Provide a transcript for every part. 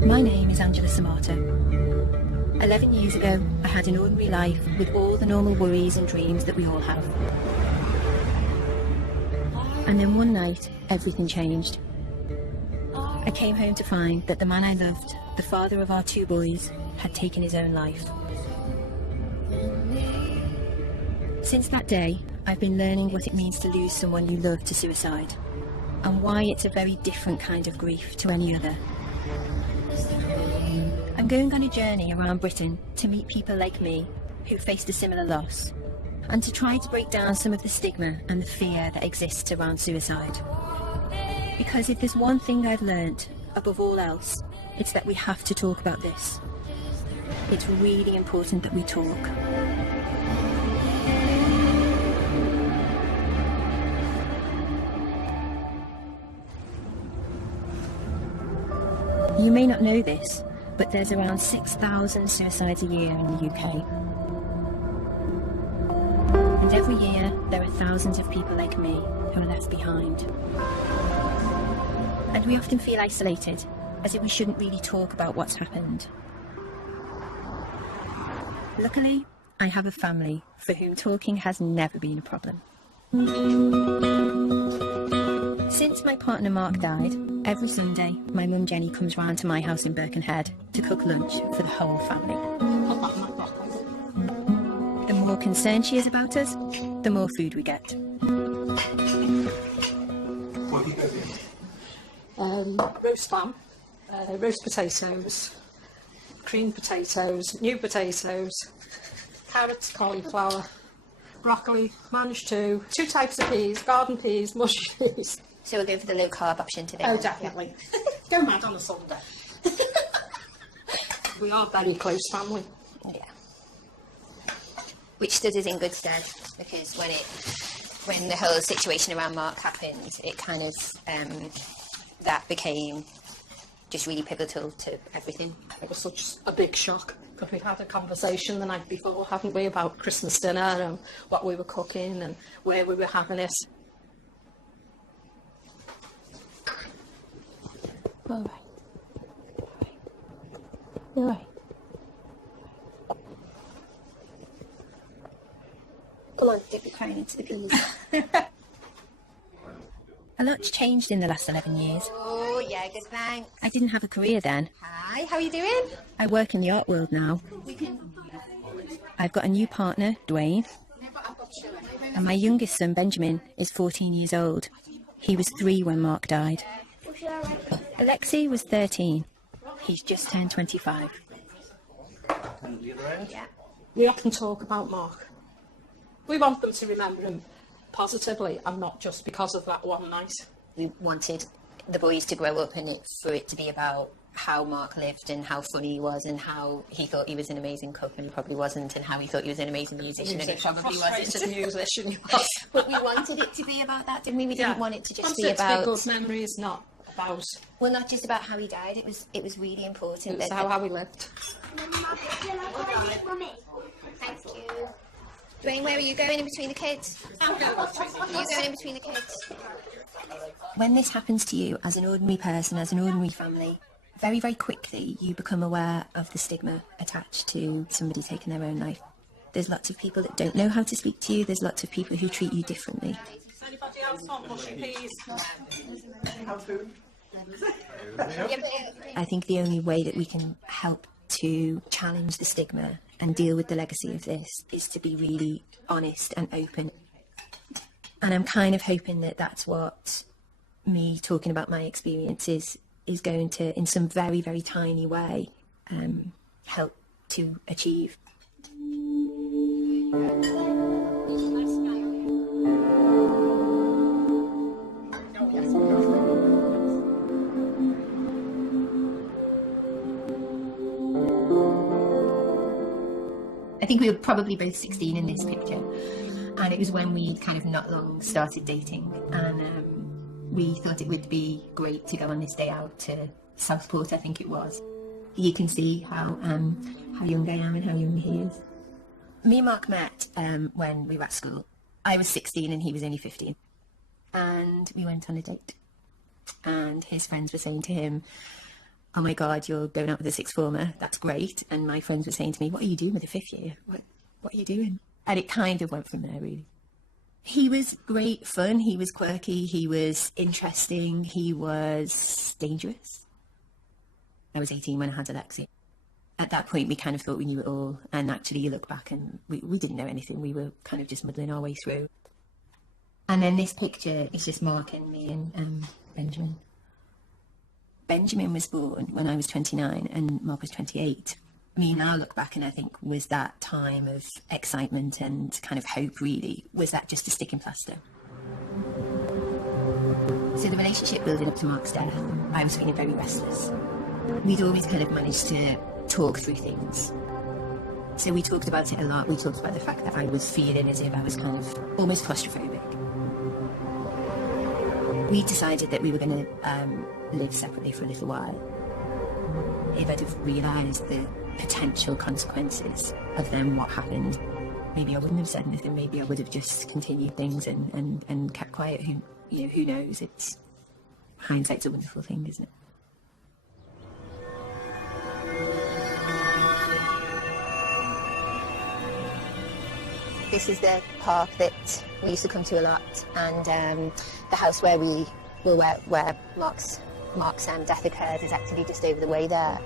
My name is Angela Samata. 11 years ago, I had an ordinary life with all the normal worries and dreams that we all have. And then one night, everything changed. I came home to find that the man I loved, the father of our 2 boys, had taken his own life. Since that day, I've been learning what it means to lose someone you love to suicide, and why it's a very different kind of grief to any other. I'm going on a journey around Britain to meet people like me who faced a similar loss, and to try to break down some of the stigma and the fear that exists around suicide. Because if there's one thing I've learnt, above all else, it's that we have to talk about this. It's really important that we talk. You may not know this, but there's around 6,000 suicides a year in the UK. And every year, there are thousands of people like me who are left behind. And we often feel isolated, as if we shouldn't really talk about what's happened. Luckily, I have a family for whom talking has never been a problem. Since my partner Mark died, every Sunday my mum Jenny comes round to my house in Birkenhead to cook lunch for the whole family. The more concerned she is about us, the more food we get. Roast lamb, roast potatoes, creamed potatoes, new potatoes, carrots, cauliflower, broccoli, managed 2 types of peas, garden peas, mushy peas. So we'll go for the low carb option today. Oh, definitely. Go mad on a Sunday. We are very close family. Yeah. Which stood us in good stead, because when the whole situation around Mark happened, it kind of that became just really pivotal to everything. It was such a big shock, because we had a conversation the night before, haven't we, about Christmas dinner and what we were cooking and where we were having it. All right. All right. Come on, dip your crown into the peas. A lot's changed in the last 11 years. Oh, yeah, good, thanks. I didn't have a career then. Hi, how are you doing? I work in the art world now. I've got a new partner, Dwayne. And my youngest son, Benjamin, is 14 years old. He was 3 when Mark died. Alexei was 13. He's just turned 25. Yeah. We often talk about Mark. We want them to remember him positively and not just because of that one night. We wanted the boys to grow up and for it to be about how Mark lived and how funny he was and how he thought he was an amazing cook and he probably wasn't, and how he thought he was an amazing musician and he probably wasn't. Musician. But we wanted it to be about that, didn't we? We didn't want it to just be about good memories, not about. Well, not just about how he died. It was really important. It was how he lived. Thank you. Dwayne, where are you going in between the kids? Are you going in between the kids? When this happens to you as an ordinary person, as an ordinary family, very, very quickly you become aware of the stigma attached to somebody taking their own life. There's lots of people that don't know how to speak to you. There's lots of people who treat you differently. Does anybody else want mushy peas? I think the only way that we can help to challenge the stigma and deal with the legacy of this is to be really honest and open. And I'm kind of hoping that that's what me talking about my experiences is going to, in some very, very tiny way, help to achieve. I think we were probably both 16 in this picture, and it was when we kind of not long started dating, and we thought it would be great to go on this day out to Southport, I think it was. You can see how young I am and how young he is. Me and Mark met when we were at school. I was 16 and he was only 15, and we went on a date, and his friends were saying to him, oh my God, you're going out with a sixth former, that's great. And my friends were saying to me, what are you doing with a fifth year? What are you doing? And it kind of went from there, really. He was great fun, he was quirky, he was interesting, he was dangerous. I was 18 when I had Alexi. At that point, we kind of thought we knew it all, and actually you look back and we didn't know anything, we were kind of just muddling our way through. And then this picture is just Mark and me and Benjamin. Benjamin was born when I was 29 and Mark was 28. I mean, now I look back and I think, was that time of excitement and kind of hope, really? Was that just a sticking plaster? So the relationship building up to Mark's death, I was feeling very restless. We'd always kind of managed to talk through things. So we talked about it a lot. We talked about the fact that I was feeling as if I was kind of almost claustrophobic. We decided that we were going to live separately for a little while. If I'd have realised the potential consequences of then what happened, maybe I wouldn't have said anything. Maybe I would have just continued things and kept quiet. Who knows? It's hindsight's a wonderful thing, isn't it? This is the park that we used to come to a lot, and the house where where Mark's death occurred is actually just over the way there.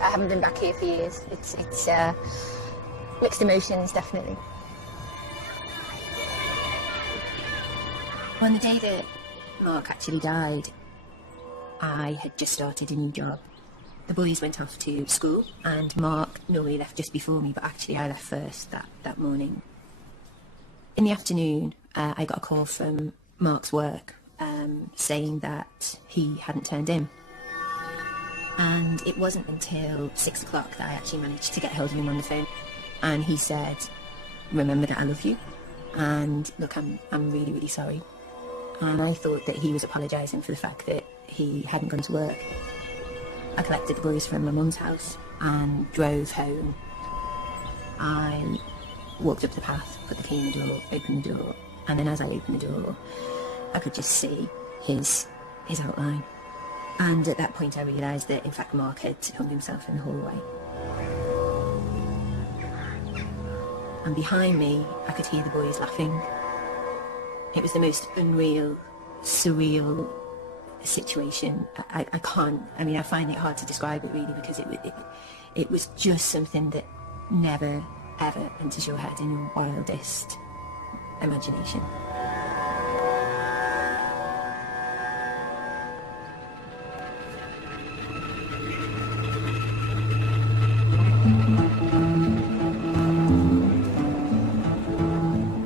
I haven't been back here for years. It's mixed emotions, definitely. On the day that Mark actually died, I had just started a new job. The boys went off to school, and Mark normally left just before me, but actually I left first that morning. In the afternoon, I got a call from Mark's work saying that he hadn't turned in. And it wasn't until 6 o'clock that I actually managed to get hold of him on the phone. And he said, remember that I love you. And look, I'm really, really sorry. And I thought that he was apologising for the fact that he hadn't gone to work. I collected the boys from my mum's house and drove home. I walked up the path, put the key in the door, opened the door, and then as I opened the door, I could just see his outline. And at that point I realised that in fact Mark had hung himself in the hallway. And behind me I could hear the boys laughing. It was the most unreal, surreal situation. I find it hard to describe it really, because it was just something that never ever enters your head in your wildest imagination.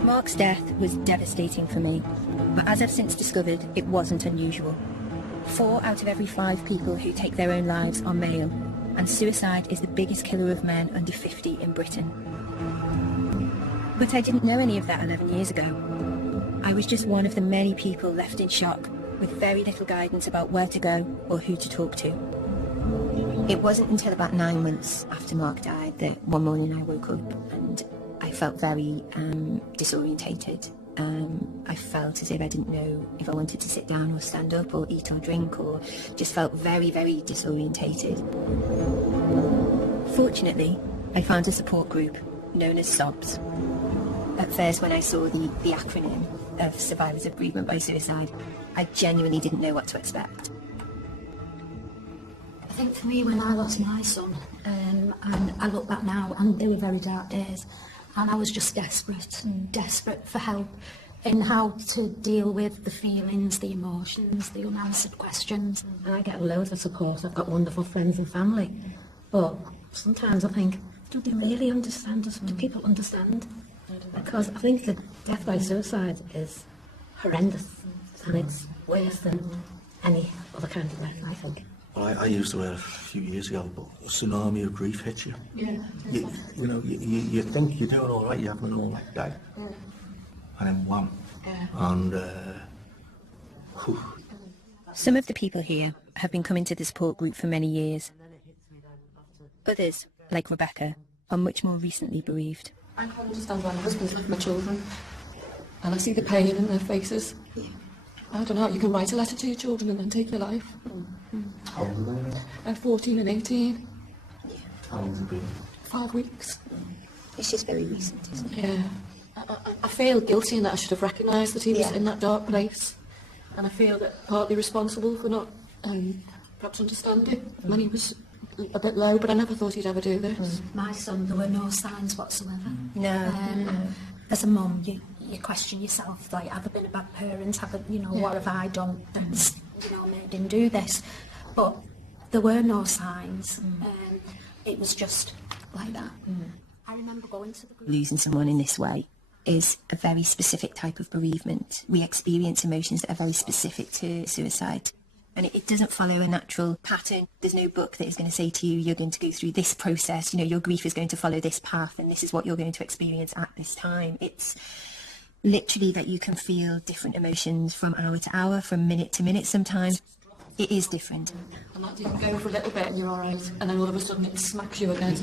Mark's death was devastating for me, but as I've since discovered, it wasn't unusual. 4 out of every 5 people who take their own lives are male, and suicide is the biggest killer of men under 50 in Britain. But I didn't know any of that 11 years ago. I was just one of the many people left in shock, with very little guidance about where to go or who to talk to. It wasn't until about 9 months after Mark died that one morning I woke up and I felt very disorientated. I felt as if I didn't know if I wanted to sit down or stand up or eat or drink, or just felt very, very disorientated. Fortunately, I found a support group known as SOBS. At first, when I saw the acronym of Survivors of Bereavement by Suicide, I genuinely didn't know what to expect. I think for me, when I lost my son, and I look back now, and they were very dark days, and I was just desperate for help in how to deal with the feelings, the emotions, the unanswered questions. And I get loads of support. I've got wonderful friends and family. But sometimes I think, do they really understand us? Do people understand? Because I think that death by suicide is horrendous, and it's worse than any other kind of death, I think. Well, I used the word a few years ago, but a tsunami of grief hits you. Yeah. You think you're doing all right, you're having an all right day, and then wham. Yeah. And whew. Some of the people here have been coming to the support group for many years. Others, like Rebecca, are much more recently bereaved. I can't understand why my husband's left my children, and I see the pain in their faces. I don't know, you can write a letter to your children and then take your life. How old are they now? 14 and 18, How long has it been? 5 weeks. It's just very recent, isn't it? Yeah. I feel guilty in that I should have recognised that he was Yeah. in that dark place. And I feel that partly responsible for not perhaps understanding when he was a bit low, but I never thought he'd ever do this. My son, there were no signs whatsoever. No. As a mum, you question yourself, like, have I been a bad parent? What have I done that's, made him do this? But there were no signs. It was just like that. I remember going to the group. Losing someone in this way is a very specific type of bereavement. We experience emotions that are very specific to suicide. And it doesn't follow a natural pattern. There's no book that is going to say to you, you're going to go through this process, your grief is going to follow this path, and this is what you're going to experience at this time. It's literally that you can feel different emotions from hour to hour, from minute to minute sometimes. It is different. And that you can go for a little bit and you're all right, and then all of a sudden it smacks you again.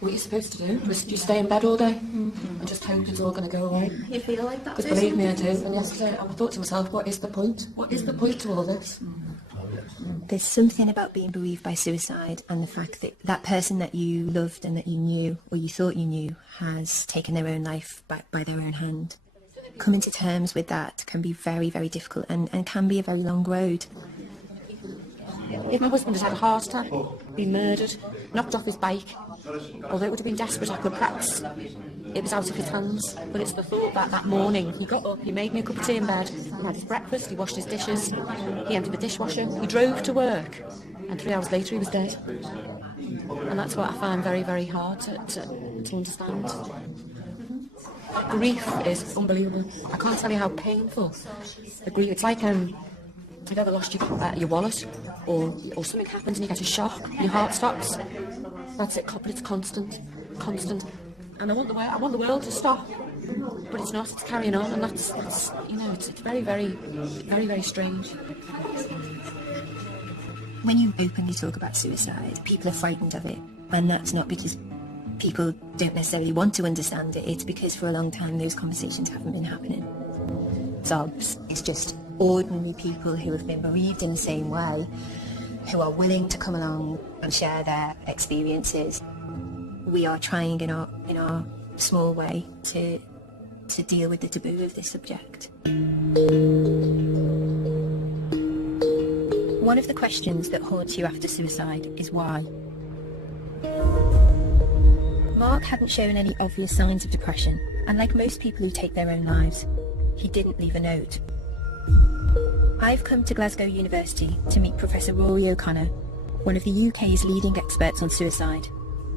What you're supposed to do is you stay in bed all day and just hope it's all going to go away. You feel like that? Because believe me, I do. And yesterday I thought to myself, what is the point? What is the point to all this? There's something about being bereaved by suicide and the fact that that person that you loved and that you knew, or you thought you knew, has taken their own life by their own hand. Coming to terms with that can be very, very difficult and can be a very long road. If my husband had had a heart attack, been murdered, knocked off his bike, although it would have been desperate, I could perhaps, it was out of his hands. But it's the thought that morning he got up, he made me a cup of tea in bed, he had his breakfast, he washed his dishes, he emptied the dishwasher, he drove to work, and 3 hours later he was dead. And that's what I find very, very hard to understand. Grief is unbelievable. I can't tell you how painful the grief. It's like you've ever lost your wallet, or something happens and you get a shock, and your heart stops. That's it, but it's constant. And I want the world to stop, but it's not. It's carrying on, and that's it's very, very, very, very strange. When you openly talk about suicide, people are frightened of it, and that's not because people don't necessarily want to understand it. It's because for a long time those conversations haven't been happening. SOBS is just ordinary people who have been bereaved in the same way, who are willing to come along and share their experiences. We are trying in our small way to deal with the taboo of this subject. One of the questions that haunts you after suicide is why. Mark hadn't shown any obvious signs of depression, and like most people who take their own lives, he didn't leave a note. I've come to Glasgow University to meet Professor Rory O'Connor, one of the UK's leading experts on suicide,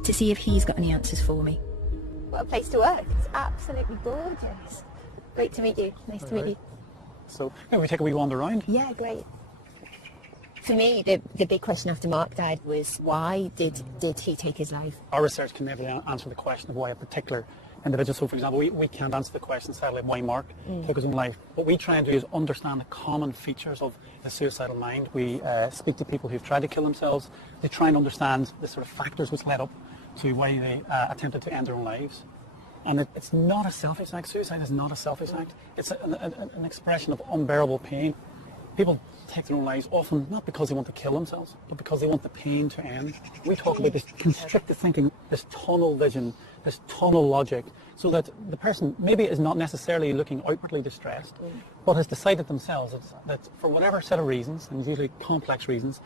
to see if he's got any answers for me. What a place to work. It's absolutely gorgeous. Great to meet you. Nice to meet you. So, we take a wee wander around. Yeah, great. For me, the big question after Mark died was, why did he take his life? Our research can never answer the question of why a particular individual. So, for example, we can't answer the question, sadly, of why Mark took his own life. What we try and do is understand the common features of a suicidal mind. We speak to people who've tried to kill themselves. They try and understand the sort of factors which led up to why they attempted to end their own lives. And it's not a selfish act. Suicide is not a selfish act. It's an expression of unbearable pain. People take their own lives often not because they want to kill themselves, but because they want the pain to end. We talk about this constricted thinking, this tunnel vision, this tunnel logic, so that the person maybe is not necessarily looking outwardly distressed, but has decided themselves that for whatever set of reasons, and usually complex reasons,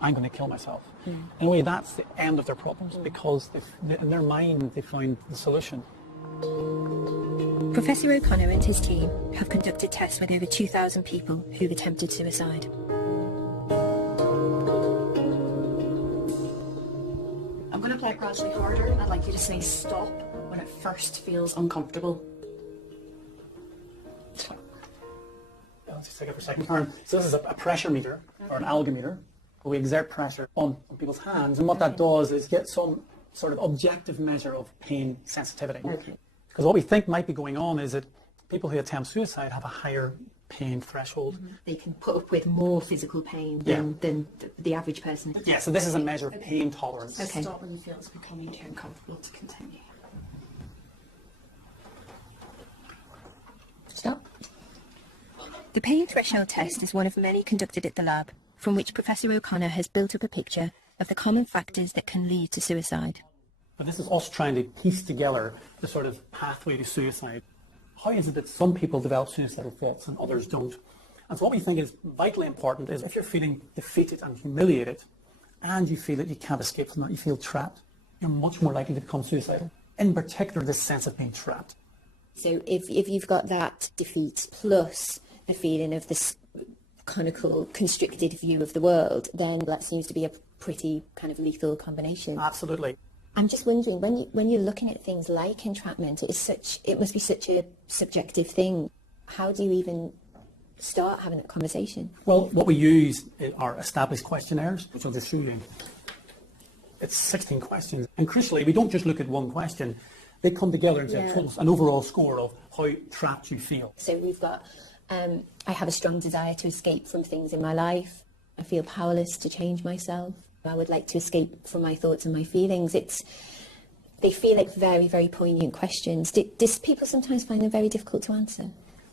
I'm going to kill myself. In a way, that's the end of their problems, because in their mind they find the solution. Professor O'Connor and his team have conducted tests with over 2,000 people who've attempted suicide. I'm going to play it gradually harder. I'd like you to say stop when it first feels uncomfortable. Let's just take it for a second, Karen. So this is a pressure meter, or an algometer, where we exert pressure on people's hands, and what that does is get some sort of objective measure of pain sensitivity. Okay. Because what we think might be going on is that people who attempt suicide have a higher pain threshold. They can put up with more physical pain than the average person. Yeah, so this is a measure of pain tolerance. Okay. Stop when you feel it's becoming too uncomfortable to continue. Stop. The pain threshold test is one of many conducted at the lab, from which Professor O'Connor has built up a picture of the common factors that can lead to suicide. But this is us trying to piece together the sort of pathway to suicide. How is it that some people develop suicidal thoughts and others don't? And so what we think is vitally important is if you're feeling defeated and humiliated and you feel that you can't escape from that, you feel trapped, you're much more likely to become suicidal. In particular, this sense of being trapped. So if you've got that defeat plus the feeling of this conical, constricted view of the world, then that seems to be a pretty kind of lethal combination. Absolutely. I'm just wondering, when you're looking at things like entrapment, it must be such a subjective thing. How do you even start having that conversation? Well, what we use are established questionnaires, which I'll just show you. It's 16 questions. And crucially, we don't just look at one question. They come together into an overall score of how trapped you feel. So we've got, I have a strong desire to escape from things in my life. I feel powerless to change myself. I would like to escape from my thoughts and my feelings. They feel like very, very poignant questions. Do people sometimes find them very difficult to answer?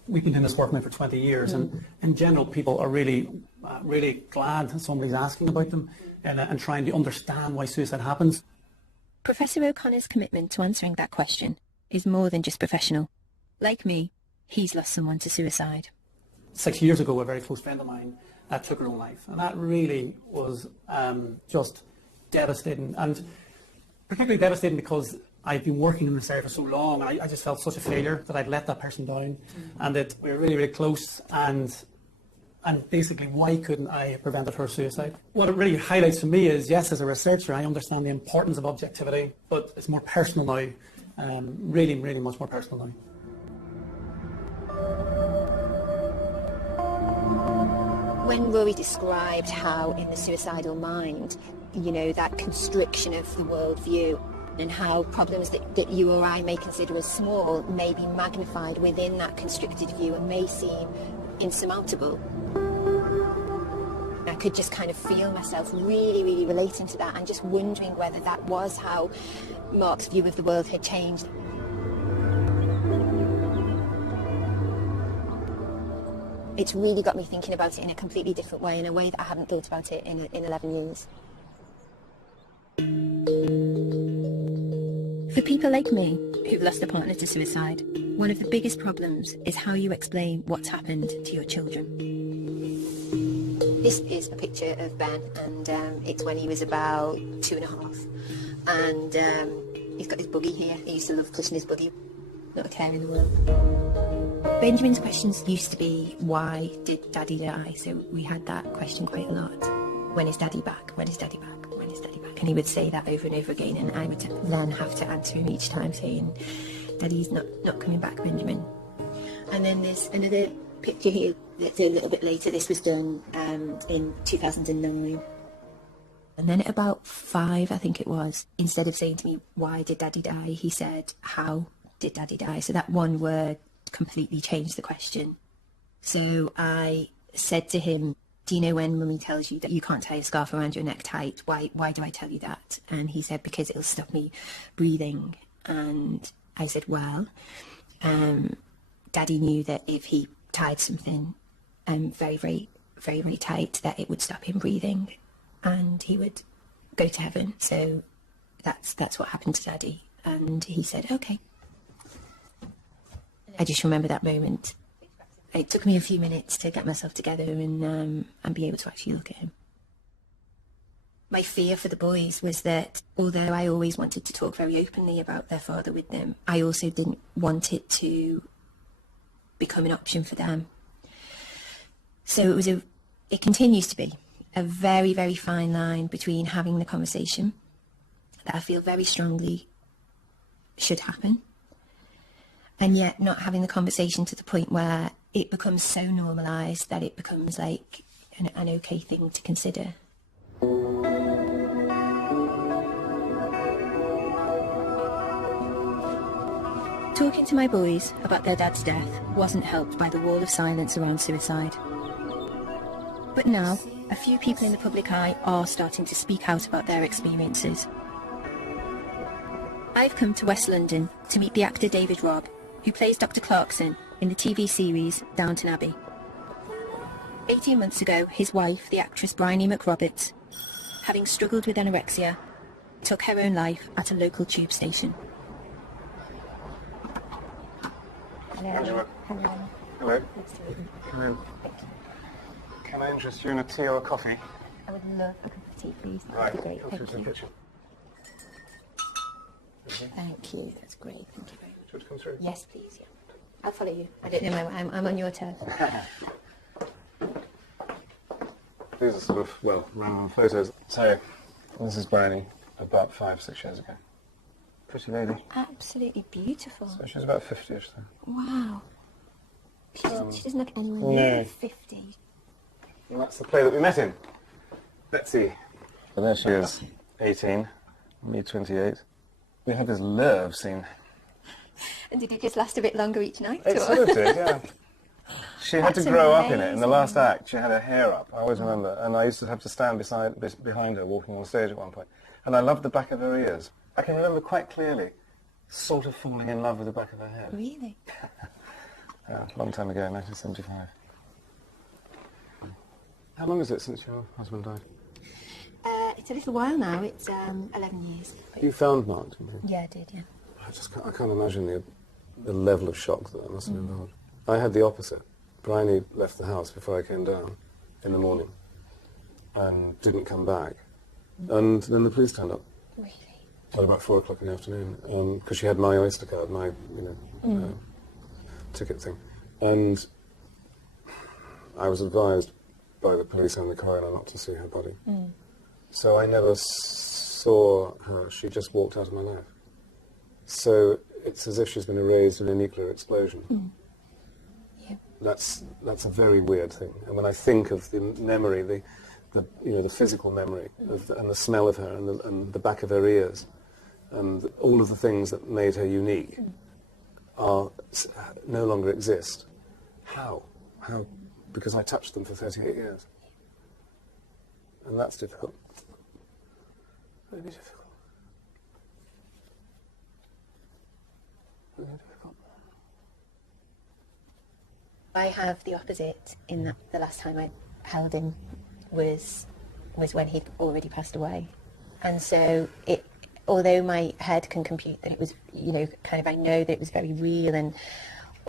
We've been doing this work now for 20 years, and in general, people are really glad that somebody's asking about them and trying to understand why suicide happens. Professor O'Connor's commitment to answering that question is more than just professional. Like me, he's lost someone to suicide. 6 years ago, a very close friend of mine took her own life, and that really was just devastating, and particularly devastating because I've been working in this area for so long, and I just felt such a failure that I'd let that person down, and that we were really, really close, and basically, why couldn't I have prevented her suicide? What it really highlights for me is, yes, as a researcher, I understand the importance of objectivity, but it's more personal now, really, really much more personal now. When Rory described how in the suicidal mind, that constriction of the worldview and how problems that you or I may consider as small may be magnified within that constricted view and may seem insurmountable. I could just kind of feel myself really, really relating to that and just wondering whether that was how Mark's view of the world had changed. It's really got me thinking about it in a completely different way, in a way that I haven't thought about it in 11 years. For people like me, who've lost a partner to suicide, one of the biggest problems is how you explain what's happened to your children. This is a picture of Ben, and it's when he was about 2.5. And he's got his buggy here. He used to love pushing his buggy. Not a care in the world. Benjamin's questions used to be, why did Daddy die? So we had that question quite a lot. When is Daddy back? When is Daddy back? When is Daddy back? And he would say that over and over again, and I would then have to answer him each time saying, Daddy's not coming back, Benjamin. And then there's another picture here that's a little bit later. This was done in 2009. And then at about 5, I think it was, instead of saying to me, why did Daddy die? He said, how did Daddy die? So that one word completely changed the question. So I said to him, do you know when Mummy tells you that you can't tie a scarf around your neck tight? Why do I tell you that? And he said, because it'll stop me breathing. And I said, well, Daddy knew that if he tied something very, very, very, very tight, that it would stop him breathing and he would go to heaven. So that's what happened to Daddy. And he said, okay. I just remember that moment. It took me a few minutes to get myself together and be able to actually look at him. My fear for the boys was that although I always wanted to talk very openly about their father with them, I also didn't want it to become an option for them. So it continues to be a very, very fine line between having the conversation that I feel very strongly should happen, and yet not having the conversation to the point where it becomes so normalised that it becomes like an okay thing to consider. Talking to my boys about their dad's death wasn't helped by the wall of silence around suicide. But now, a few people in the public eye are starting to speak out about their experiences. I've come to West London to meet the actor David Robb, who plays Dr. Clarkson in the TV series Downton Abbey. 18 months ago, his wife, the actress Bryony McRoberts, having struggled with anorexia, took her own life at a local tube station. Hello. Hello. Come in. Can I interest you in a tea or a coffee? I would love a cup of tea, please. That Right. would be great. Come through to the Thank you. kitchen. Thank you. That's great. Thank you very much. Do you want to come through? Yes, please. Yeah. I'll follow you. I don't know where I'm on your turf. These are sort of, well, random photos. So, this is Bryony about 5-6 years ago. Pretty lady. Absolutely beautiful. So she was about 50ish then. Wow. She doesn't look anywhere No. near 50. Well, that's the play that we met in. Betsy. So there she is, 18, me 28. We had this love scene. And did it just last a bit longer each night? It or- sort of did, yeah. She had to That's grow up in it. In the amazing. last act, she had her hair up. I always remember. And I used to have to stand behind her, walking on stage at one point. And I loved the back of her ears. I can remember quite clearly sort of falling in love with the back of her head. Really? Yeah, a long time ago, 1975. How long is it since your husband died? It's a little while now. It's 11 years. You found Mark, didn't you? Yeah, I did, yeah. I can't imagine the level of shock that must have involved. I had the opposite. Bryony left the house before I came down in the morning and didn't come back. And then the police turned up Really? at about 4 o'clock in the afternoon because she had my Oyster card, my ticket thing. And I was advised by the police and the coroner not to see her body. So I never saw her. She just walked out of my life. So it's as if she's been erased in a nuclear explosion. Yeah. That's a very weird thing. And when I think of the memory, the physical memory and the smell of her and the back of her ears and all of the things that made her unique are no longer exist. How? Because I touched them for 38 years. And that's difficult. Very difficult. Very difficult. I have the opposite in that the last time I held him was when he'd already passed away. And so although my head can compute that it was, kind of, I know that it was very real and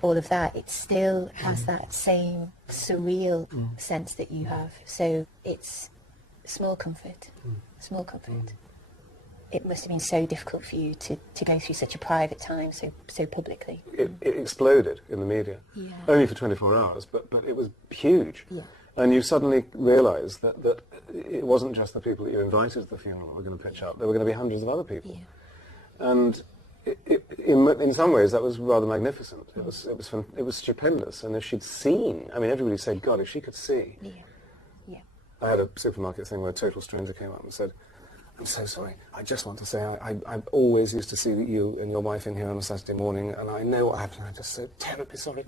all of that, it still has that same surreal sense that you have. So it's small comfort. It must have been so difficult for you to go through such a private time so publicly. It exploded in the media. Yeah. Only for 24 hours, but it was huge. Yeah. And you suddenly realise that it wasn't just the people that you invited to the funeral that were going to pitch up. There were going to be hundreds of other people. Yeah. And in some ways that was rather magnificent. It was stupendous. And if she'd seen, everybody said, God, if she could see. Yeah. Yeah. I had a supermarket thing where a total stranger came up and said, I'm so sorry, I just want to say I always used to see you and your wife in here on a Saturday morning, and I know what happened. I'm just so terribly sorry.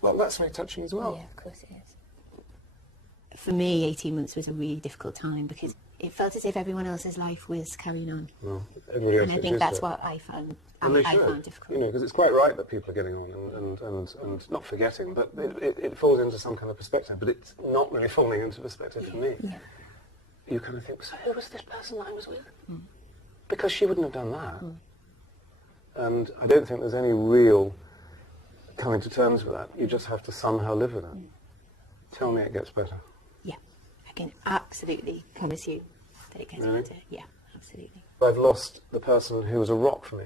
Well, that's very touching as well. Yeah, of course it is. For me, 18 months was a really difficult time because it felt as if everyone else's life was carrying on. Well, everybody else And I gets think used that's to it. what I found. And they I should, found difficult. because it's quite right that people are getting on and not forgetting, but it falls into some kind of perspective. But it's not really falling into perspective for me. Yeah. You kind of think, so who was this person I was with? Because she wouldn't have done that. And I don't think there's any real coming to terms with that. You just have to somehow live with it. Tell me it gets better. Yeah, I can absolutely promise you that it gets Really? better. Yeah, absolutely. I've lost the person who was a rock for me.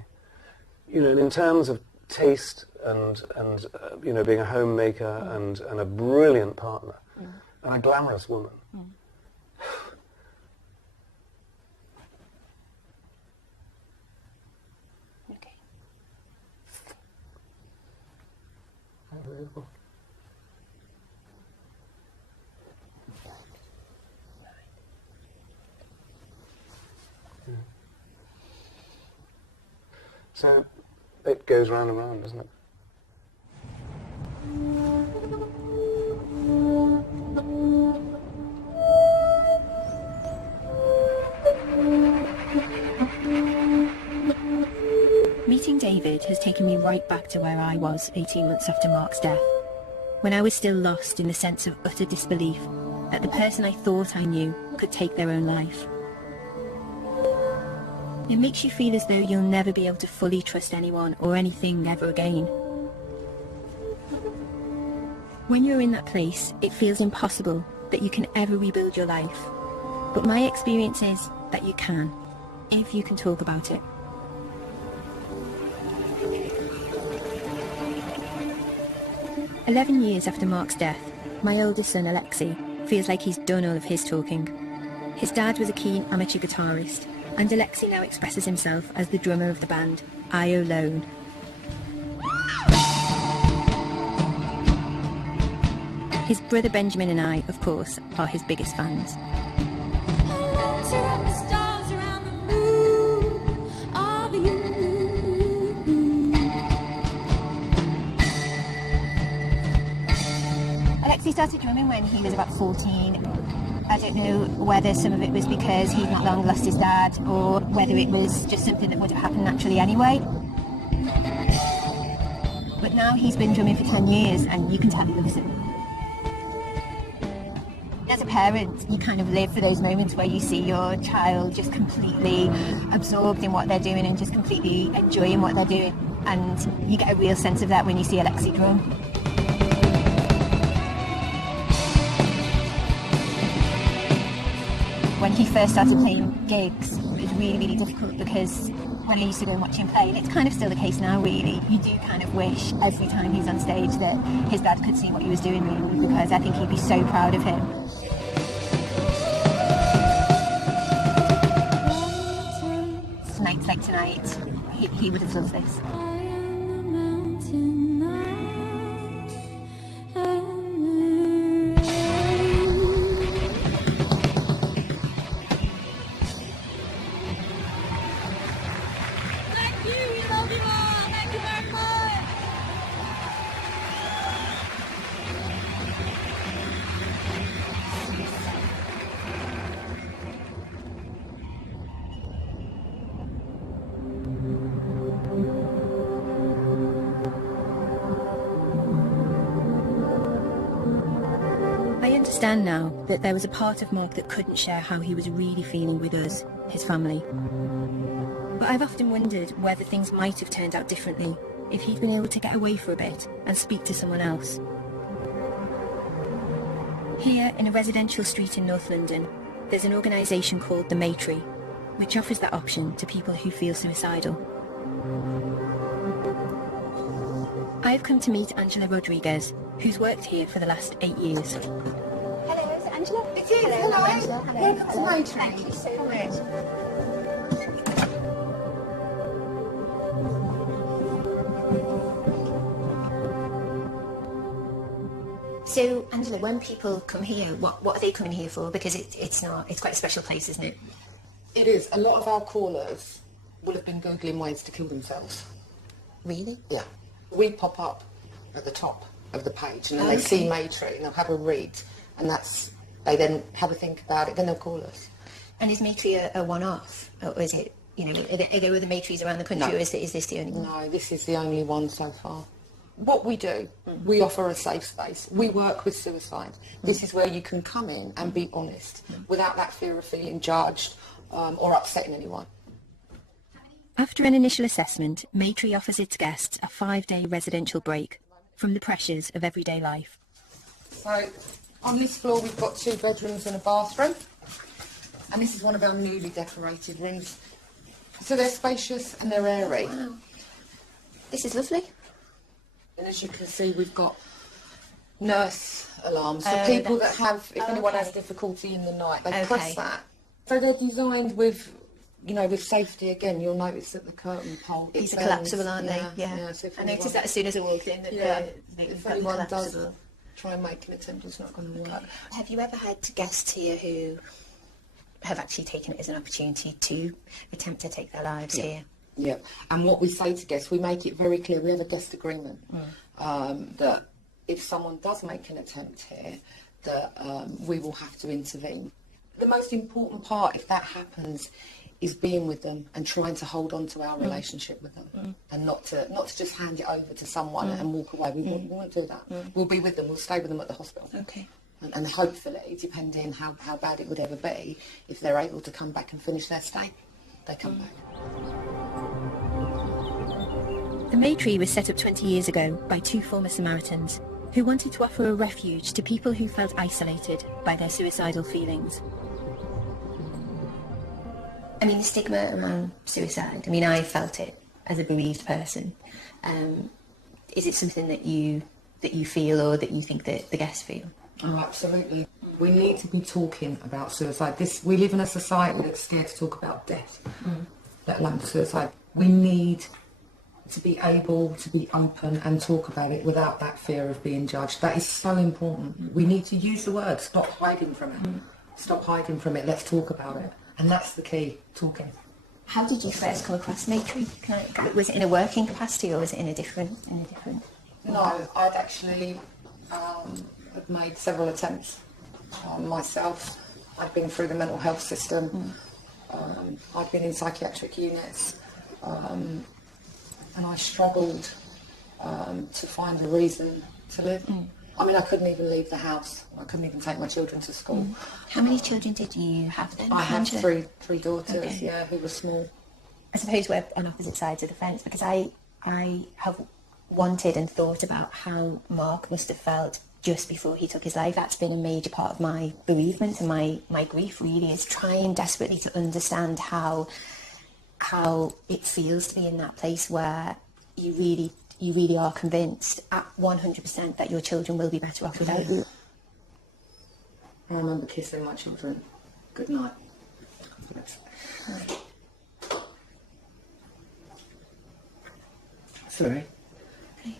And in terms of taste and being a homemaker and a brilliant partner and a glamorous woman. Okay. Unbelievable. So it goes round and round, doesn't it? Meeting David has taken me right back to where I was 18 months after Mark's death. when I was still lost in the sense of utter disbelief that the person I thought I knew could take their own life. It makes you feel as though you'll never be able to fully trust anyone or anything ever again. When you're in that place, it feels impossible that you can ever rebuild your life. But my experience is that you can, if you can talk about it. "11 years after Mark's death, my oldest son Alexei feels like he's done all of his talking. His dad was a keen amateur guitarist, and Alexei now expresses himself as the drummer of the band, I Alone. His brother Benjamin and I, of course, are his biggest fans. Alexei started drumming when he was about 14. I don't know whether some of it was because he'd not long lost his dad, or whether it was just something that would have happened naturally anyway. But now he's been drumming for 10 years, and you can tell he loves it. As a parent, you kind of live for those moments where you see your child just completely absorbed in what they're doing and just completely enjoying what they're doing. And you get a real sense of that when you see Alexei drum. When he first started playing gigs, it was really, really difficult because when I used to go and watch him play, and it's kind of still the case now really, you do kind of wish every time he's on stage that his dad could see what he was doing really, because I think he'd be so proud of him. Nights like tonight, he would have loved this. I understand now that there was a part of Mark that couldn't share how he was really feeling with us, his family. But I've often wondered whether things might have turned out differently if he'd been able to get away for a bit and speak to someone else. Here, in a residential street in North London, there's an organisation called the Maytree, which offers that option to people who feel suicidal. I've come to meet Angela Rodriguez, who's worked here for the last 8 years. Hello, is it Angela? It is, hello. Angela. Welcome to my Thank you so much. So, Angela, when people come here, what are they coming here for? Because it's quite a special place, isn't it? It is. A lot of our callers will have been Googling ways to kill themselves. Really? Yeah. We pop up at the top of the page and then they see Maytree and they'll have a read and they then have a think about it, then they'll call us. And is Maytree a one-off? Or is it, are there other Maytrees around the country, No. or is this the only one? No, this is the only one so far. What we do, we offer a safe space. We work with suicide. This is where you can come in and be honest without that fear of feeling judged or upsetting anyone. After an initial assessment, Maytree offers its guests a 5-day residential break from the pressures of everyday life. So on this floor we've got 2 bedrooms and a bathroom, and this is one of our newly decorated rooms. So they're spacious and they're airy. Wow. This is lovely. And as you can see, we've got nurse alarms for Oh, people that that's- have, if anyone has okay. difficulty in the night, they Okay. press that. So they're designed with, with safety. Again, you'll notice that the curtain pole. These are bends. collapsible, aren't they? Yeah. So if I anyone- noticed that as soon as I walked in, that they've if got anyone does collapsible. try and make an attempt, it's not going to work. Have you ever had guests here who have actually taken it as an opportunity to attempt to take their lives here? Yeah, and what we say to guests, we make it very clear, we have a guest agreement, that if someone does make an attempt here, that we will have to intervene. The most important part, if that happens, is being with them and trying to hold on to our relationship with them, and not to just hand it over to someone and walk away. We won't do that. We'll be with them. We'll stay with them at the hospital. Okay. And hopefully, depending how bad it would ever be, if they're able to come back and finish their stay, they come back. The Maytree was set up 20 years ago by two former Samaritans who wanted to offer a refuge to people who felt isolated by their suicidal feelings. I mean, the stigma around suicide, I mean, I felt it as a bereaved person. Is it something that you feel, or that you think that the guests feel? Oh, absolutely. We need to be talking about suicide. We live in a society that's scared to talk about death, let alone suicide. We need to be able to be open and talk about it without that fear of being judged. That is so important. We need to use the word. Stop hiding from it. Stop hiding from it. Let's talk about it. And that's the key, talking. How did you first come across Maytree? Was it in a working capacity, or was it in a different? No, I'd actually had made several attempts myself. I'd been through the mental health system. I'd been in psychiatric units. And I struggled to find a reason to live. I mean, I couldn't even leave the house. I couldn't even take my children to school. How many children did you have then? I had three daughters, Okay. who were small. I suppose we're on opposite sides of the fence, because I have wanted and thought about how Mark must have felt just before he took his life. That's been a major part of my bereavement and my grief, really, is trying desperately to understand how it feels to be in that place where you really are convinced at 100% that your children will be better off without you. I remember kissing my children. Good night. Sorry. Okay.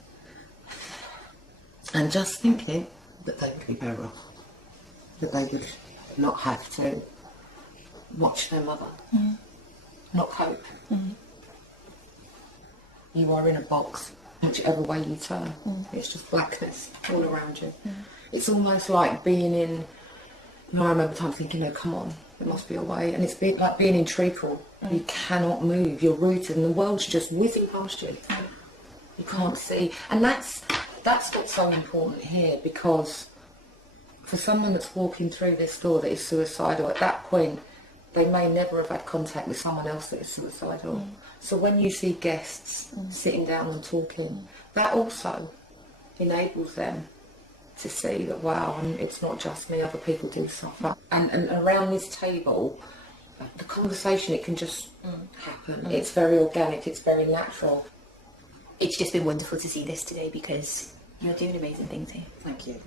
And just thinking that they would be better off. That they would not have to watch their mother. Not cope. You are in a box, whichever way you turn. It's just blackness all around you. It's almost like being in, I remember times thinking, no, come on, there must be a way. And it's like being in treacle. You cannot move, you're rooted, and the world's just whizzing past you. You can't see. And that's what's so important here, because for someone that's walking through this door that is suicidal, at that point, they may never have had contact with someone else that is suicidal. So when you see guests sitting down and talking, that also enables them to see that, wow, it's not just me, other people do suffer. And around this table, the conversation, it can just happen. It's very organic, it's very natural. It's just been wonderful to see this today, because you're doing amazing things here. Thank you.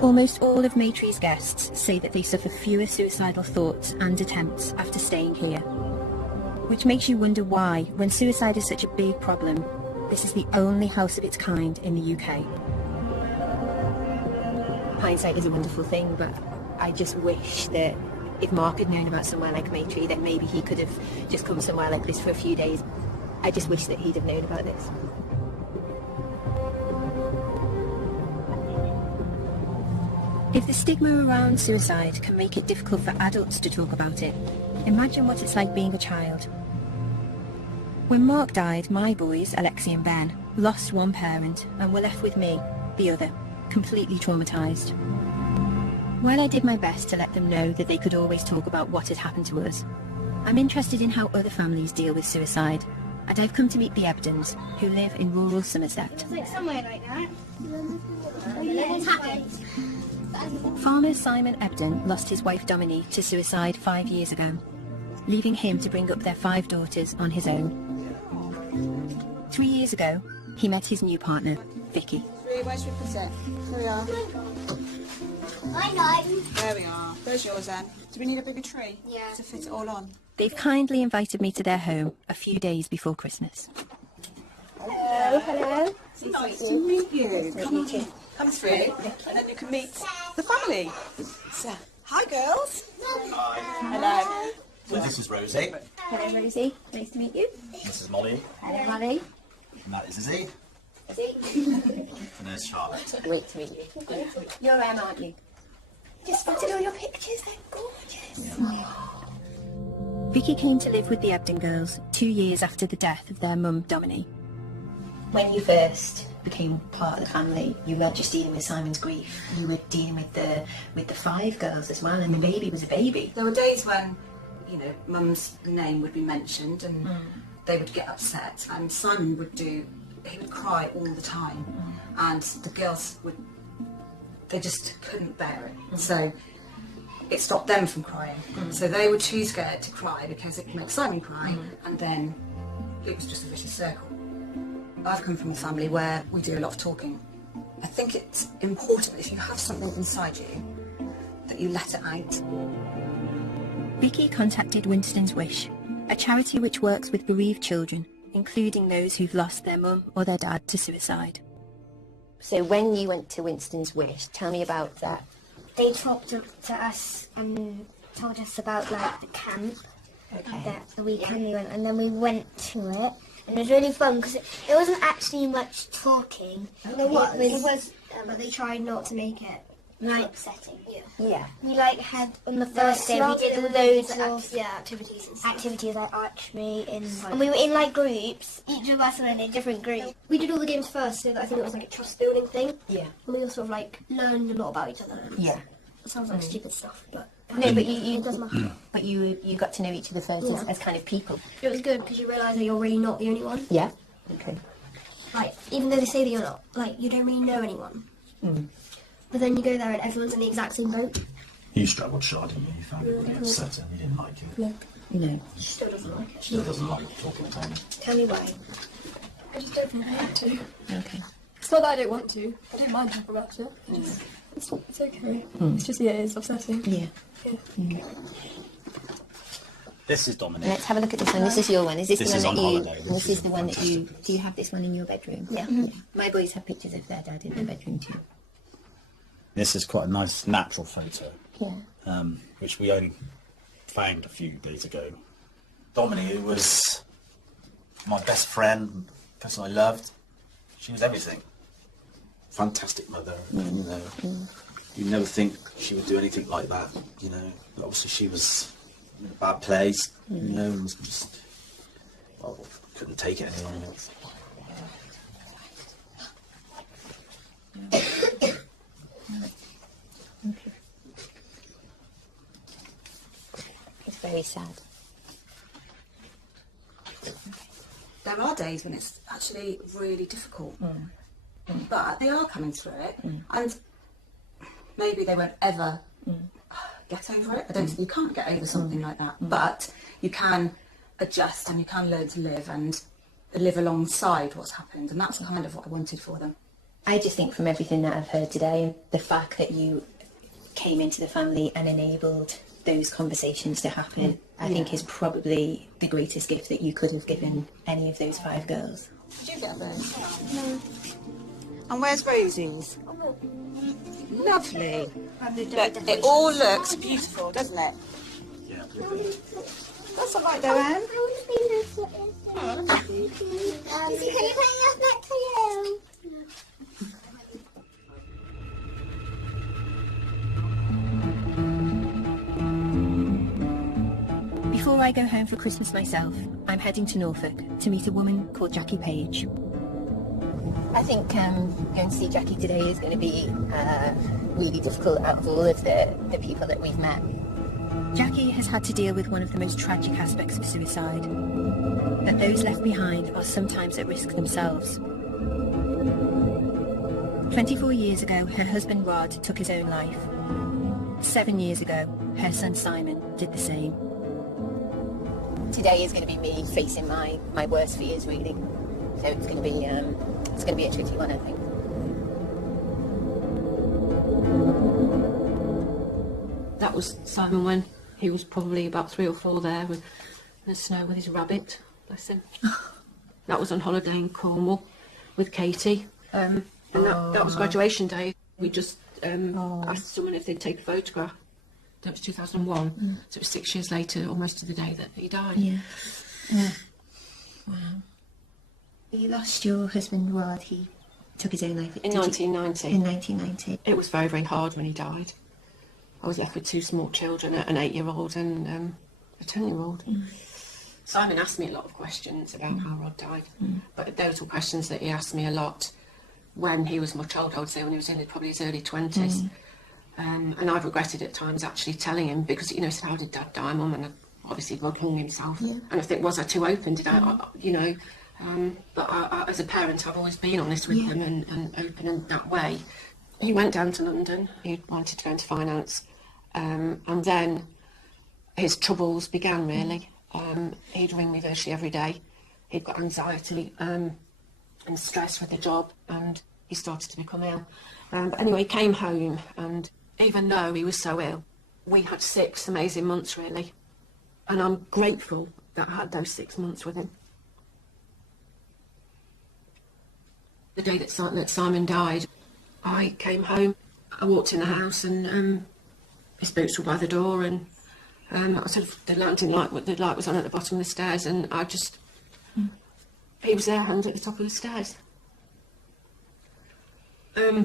Almost all of Maytree's guests say that they suffer fewer suicidal thoughts and attempts after staying here. Which makes you wonder why, when suicide is such a big problem, this is the only house of its kind in the UK. Hindsight is a wonderful thing, but I just wish that if Mark had known about somewhere like Maytree, that maybe he could have just come somewhere like this for a few days. I just wish that he'd have known about this. If the stigma around suicide can make it difficult for adults to talk about it, imagine what it's like being a child. When Mark died, my boys, Alexi and Ben, lost one parent and were left with me, the other, completely traumatised. While I did my best to let them know that they could always talk about what had happened to us, I'm interested in how other families deal with suicide, and I've come to meet the Ebdons, who live in rural Somerset. It's like somewhere like that. What's happened? Farmer Simon Ebdon lost his wife Dominique to suicide 5 years ago, leaving him to bring up their 5 daughters on his own. 3 years ago, he met his new partner, Vicky. Where should we put it? Here we are. I know. There we are. There's yours then. Do we need a bigger tree? Yeah. To fit it all on? They've kindly invited me to their home a few days before Christmas. Hello, hello. It's nice to meet you. Come through, and then you can meet the family. So, hi, girls. Hi. Hello. So this is Rosie. Hello, Rosie. Nice to meet you. This is Molly. Hello, Molly. And that is Izzy. See? And there's Charlotte. Great to meet you. You're Em, aren't you? Just spotted all your pictures, they're gorgeous. Vicky came to live with the Ebden girls 2 years after the death of their mum, Dominique. When you first became part of the family, you weren't just dealing with Simon's grief, you were dealing with the 5 girls as well, and the baby was a baby. There were days when, you know, Mum's name would be mentioned and they would get upset, and Simon he would cry all the time, and the girls they just couldn't bear it. So it stopped them from crying. So they were too scared to cry because it makes Simon cry, and then it was just a vicious circle. I've come from a family where we do a lot of talking. I think it's important, if you have something inside you, that you let it out. Vicky contacted Winston's Wish, a charity which works with bereaved children, including those who've lost their mum or their dad to suicide. So when you went to Winston's Wish, tell me about that. They talked to us and told us about like the camp that the weekend we went, and then we went to it, and it was really fun because it wasn't actually much talking. It was, but they tried not to make it like upsetting. Yeah. We like had on the first day we did loads of activities like archery and we were in like groups. Each of us were in a different group. We did all the games first, so that I think it was like a trust building thing. Yeah. And we all sort of like learned a lot about each other. Yeah. It sounds like stupid stuff, but No, but you it does matter. But you got to know each other first as kind of people. It was good because you realise that you're really not the only one. Yeah. Okay. Like, even though they say that you're not, like, you don't really know anyone. But then you go there and everyone's in the exact same boat. You struggled, Charlotte, didn't you? You found it really upsetting. You didn't like it. Yeah. You know. She still doesn't like it. Still doesn't like talking to me. Tell me why. I just don't think I have to. Okay. It's not that I don't want to. I don't mind talking about it. It's okay. It's just, yeah, it's upsetting. Yeah. This is Dominic. Let's have a look at this one. This is your one. Is this This the is one that on you? holiday. This is the one that you. Do you have this one in your bedroom? Yeah. My boys have pictures of their dad in their bedroom too. This is quite a nice natural photo, Yeah. which we only found a few days ago. Dominic was my best friend, person I loved. She was everything. Fantastic mother, you know. You never think she would do anything like that, you know. But obviously she was in a bad place, you know, and was just, well, couldn't take it anymore. It's very sad. There are days when it's actually really difficult, but they are coming through it, and maybe they won't ever get over it. I don't think you can't get over something like that, but you can adjust and you can learn to live and live alongside what's happened, and that's kind of what I wanted for them. I just think from everything that I've heard today, the fact that you came into the family and enabled those conversations to happen, I think is probably the greatest gift that you could have given any of those 5 girls. Did you get those? No. And where's Rosie's? Lovely. But it all looks beautiful, doesn't it? Yeah. That's all right though, Anne. Before I go home for Christmas myself, I'm heading to Norfolk to meet a woman called Jackie Page. I think going to see Jackie today is going to be really difficult out of all of the people that we've met. Jackie has had to deal with one of the most tragic aspects of suicide, that those left behind are sometimes at risk themselves. 24 years ago, her husband Rod took his own life. 7 years ago, her son Simon did the same. Today is going to be me facing my worst fears, really. So it's going to be a tricky one, I think. That was Simon when he was probably about 3 or 4 there with the snow with his rabbit, bless him. That was on holiday in Cornwall with Katie. And that was graduation day. We just asked someone if they'd take a photograph. That was 2001, so it was 6 years later, almost to the day that he died. Yeah. Wow. You lost your husband Rod. He took his own life? In 1990. In 1990. It was very, very hard when he died. I was left with 2 small children, an 8-year-old and a 10-year-old. Simon asked me a lot of questions about how Rod died, but those were questions that he asked me a lot when he was much older. I would say when he was in probably his early 20s. And I've regretted at times actually telling him, because, you know, he said, how did Dad die, Mum? And obviously Rod hung himself. And I think, was I too open? Did I, you know? But I, as a parent, I've always been honest with them and open in that way. He went down to London. He wanted to go into finance. And then his troubles began, really. He'd ring me virtually every day. He'd got anxiety and stress with the job, and he started to become ill. But anyway, he came home, and even though he was so ill, we had 6 amazing months, really. And I'm grateful that I had those 6 months with him. The day that Simon died, I came home, I walked in the house, and his boots were by the door, and I sort of, the light was on at the bottom of the stairs, and I just, he was there, and at the top of the stairs. I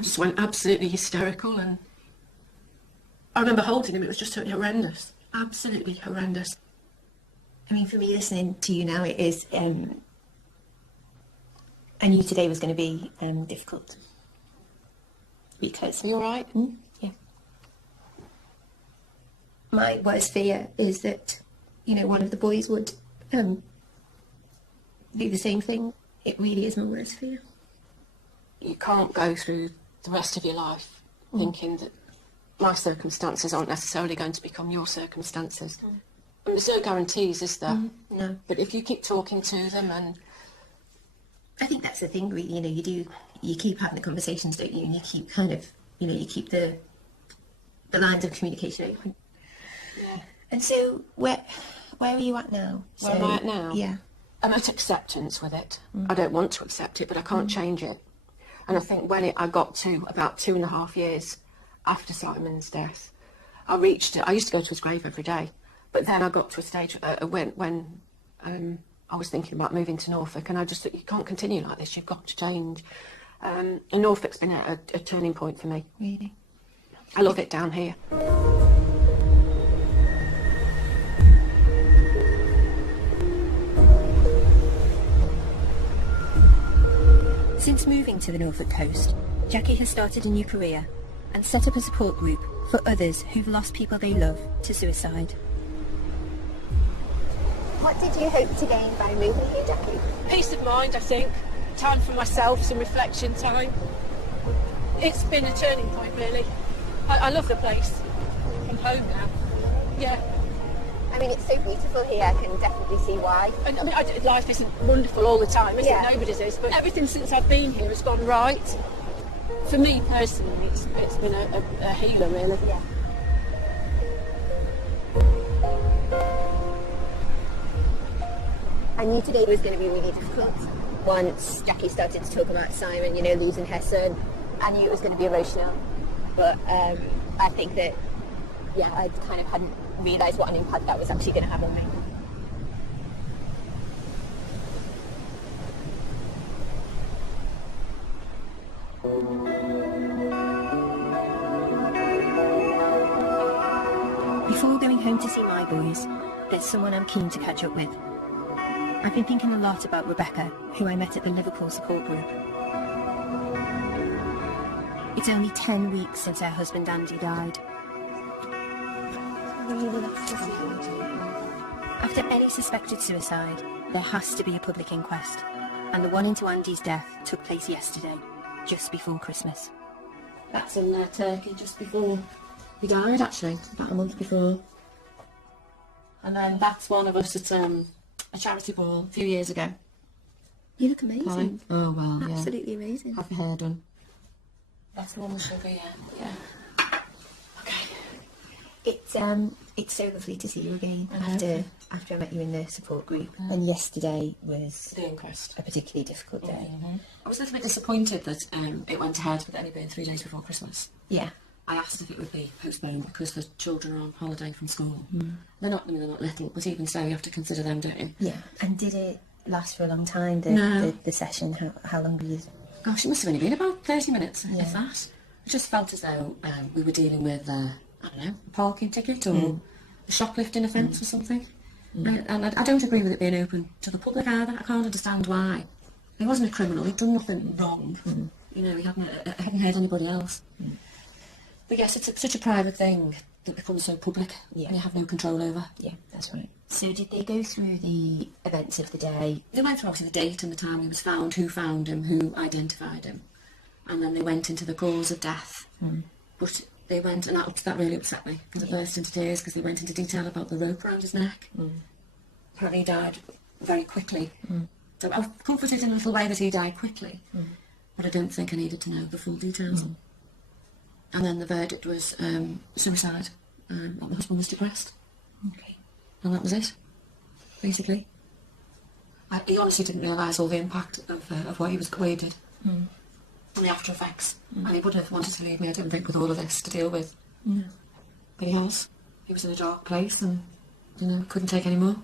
just went absolutely hysterical, and I remember holding him. It was just totally horrendous, absolutely horrendous. I mean, for me, listening to you now, it is. I knew today was going to be difficult. Because. Are you all right? Yeah. My worst fear is that, you know, one of the boys would do the same thing. It really is my worst fear. You can't go through the rest of your life thinking that my circumstances aren't necessarily going to become your circumstances. And there's no guarantees, is there? No. But if you keep talking to them, and I think that's the thing, really. You know, you keep having the conversations, don't you? And you keep kind of, you know, you keep the lines of communication open. Yeah. And so, where are you at now? Where am I at now? Yeah. I'm at acceptance with it. I don't want to accept it, but I can't change it. And I think when I got to about 2.5 years after Simon's death, I reached it. I used to go to his grave every day, but then I got to a stage when I was thinking about moving to Norfolk, and I just thought, you can't continue like this. You've got to change. And Norfolk's been a turning point for me. Really? I love it down here. Since moving to the Norfolk coast, Jackie has started a new career and set up a support group for others who've lost people they love to suicide. What did you hope to gain by moving here, Jackie? Peace of mind, I think. Time for myself, some reflection time. It's been a turning point, really. I love the place. I'm home now. Yeah. I mean, it's so beautiful here. I can definitely see why. And I mean, life isn't wonderful all the time, is it? Nobody's is. But everything since I've been here has gone right. For me personally, it's been a healer, really. Yeah. I knew today was going to be really difficult. Once Jackie started to talk about Simon, you know, losing her son, I knew it was going to be emotional. But I think that, yeah, I kind of hadn't realised what an impact that was actually going to have on me. Before going home to see my boys, there's someone I'm keen to catch up with. I've been thinking a lot about Rebecca, who I met at the Liverpool support group. It's only 10 weeks since her husband Andy died. After any suspected suicide, there has to be a public inquest, and the one into Andy's death took place yesterday, just before Christmas. That's in Turkey just before he died, actually, about a month before. And then that's one of us at a charity ball a few years ago. You look amazing. Oh, well, yeah. Absolutely amazing. Have your hair done. That's the one with sugar, yeah. It's so lovely to see you again after I met you in the support group. And yesterday was the inquest. A particularly difficult day. I was a little bit disappointed that it went ahead with it only being 3 days before Christmas. Yeah. I asked if it would be postponed because the children are on holiday from school. They're not little, but even so, you have to consider them, don't you? Yeah. And did it last for a long time, No. the session? How long were you... Gosh, it must have only been about 30 minutes, Yeah. if that. It just felt as though we were dealing with, I don't know, a parking ticket or a shoplifting offence or something. And I don't agree with it being open to the public either. I can't understand why. He wasn't a criminal, he'd done nothing wrong. You know, I hadn't hurt anybody else. But yes, it's such a private thing that becomes so public and you have no control over. Yeah, that's right. So did they go through the events of the day? They went through obviously the date and the time he was found, who found him, who identified him. And then they went into the cause of death. But they went, and that really upset me, because I burst into tears, because they went into detail about the rope around his neck. Apparently he died very quickly. So I was comforted in a little way that he died quickly, but I don't think I needed to know the full details. And then the verdict was suicide, and my husband was depressed. Okay. And that was it, basically. He honestly didn't realise all the impact of what he did. And the after effects. And he would have wanted to leave me, I don't think, with all of this to deal with. But he has. He was in a dark place and, you know, couldn't take any more.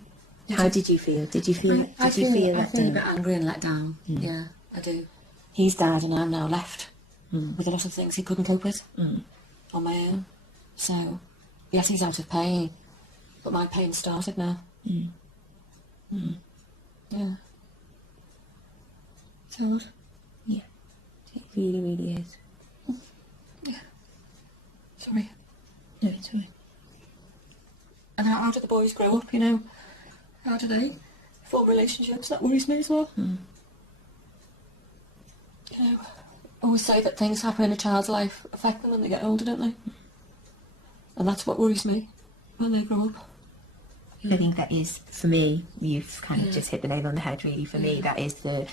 How did you feel? Did you feel I feel let a bit down? angry and let down. Yeah, I do. He's died and I'm now left with a lot of things he couldn't cope with on my own. So, yes, he's out of pain, but my pain started now. Yeah. So what? Yeah. It really, really is. Yeah. Sorry. No, it's all right. And how do the boys grow up, you know? How do they form relationships? That worries me as well. You know, always say that things happen in a child's life affect them when they get older, don't they? And that's what worries me, when they grow up. I think that is, for me, you've kind of just hit the nail on the head, really. For me, that is the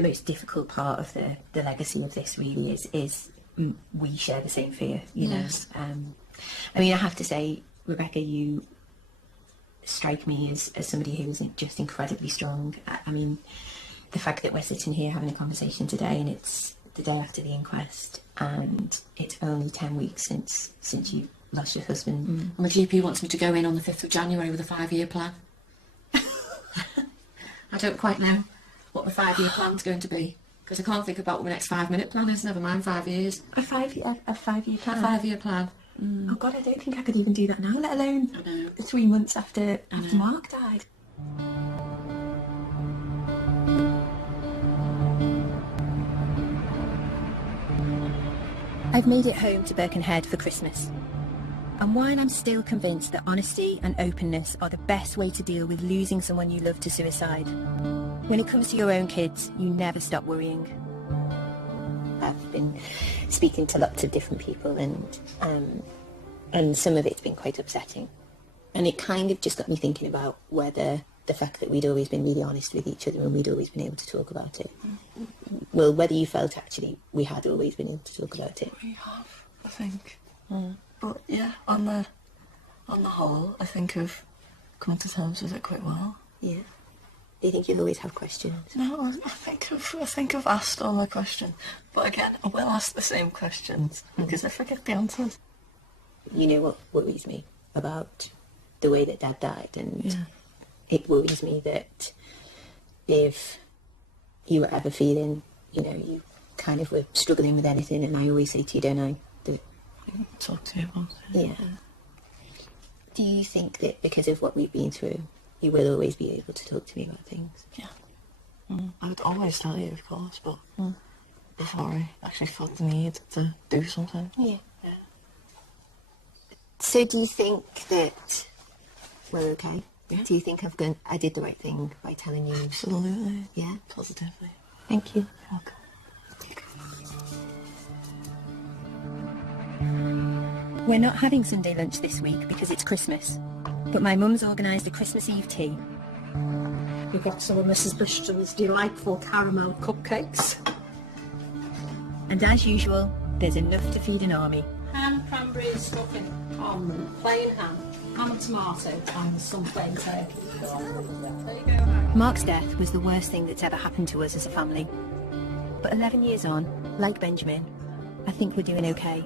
most difficult part of the legacy of this, really, is we share the same fear, you know. I mean, I have to say, Rebecca, you strike me as somebody who is just incredibly strong. I mean, the fact that we're sitting here having a conversation today and it's the day after the inquest and it's only 10 weeks since you lost your husband. And my GP wants me to go in on the 5th of January with a 5-year plan. I don't quite know what the 5-year plan's going to be, because I can't think about what my next 5-minute plan is, never mind 5 years. A 5-year plan? A 5-year plan. Oh God, I don't think I could even do that now, let alone 3 months after Mark died. I've made it home to Birkenhead for Christmas. And while I'm still convinced that honesty and openness are the best way to deal with losing someone you love to suicide, when it comes to your own kids, you never stop worrying. I've been speaking to lots of different people and some of it's been quite upsetting. And it kind of just got me thinking about whether the fact that we'd always been really honest with each other and we'd always been able to talk about it, well, whether you felt actually we had always been able to talk about it. We have, I think. But yeah, on the whole, I think I've come to terms with it quite well. Yeah. Do you think you'll always have questions? No, I think I've asked all my questions. But again, I will ask the same questions because I forget the answers. You know what worries me about the way that Dad died, and it worries me that if you were ever feeling, you know, you kind of were struggling with anything, and I always say to you, don't I, that talk to you about it. Yeah. Do you think that because of what we've been through, you will always be able to talk to me about things? Yeah. I would always tell you, of course, but before I actually felt the need to do something. Yeah. So do you think that we're okay? Yeah. Do you think I did the right thing by telling you? Absolutely. Yeah? Positively. Thank you. Okay. We're not having Sunday lunch this week because it's Christmas, but my mum's organised a Christmas Eve tea. We've got some of Mrs. Bishton's delightful caramel cupcakes. And as usual, there's enough to feed an army. Ham, cranberry stuffing, almond, plain ham and tomato, and some plain turkey. There you go. Mark's death was the worst thing that's ever happened to us as a family. But 11 years on, like Benjamin, I think we're doing okay.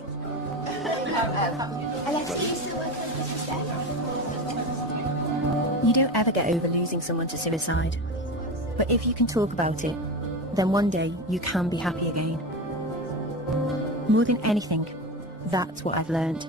You don't ever get over losing someone to suicide. But if you can talk about it, then one day you can be happy again. More than anything, that's what I've learned.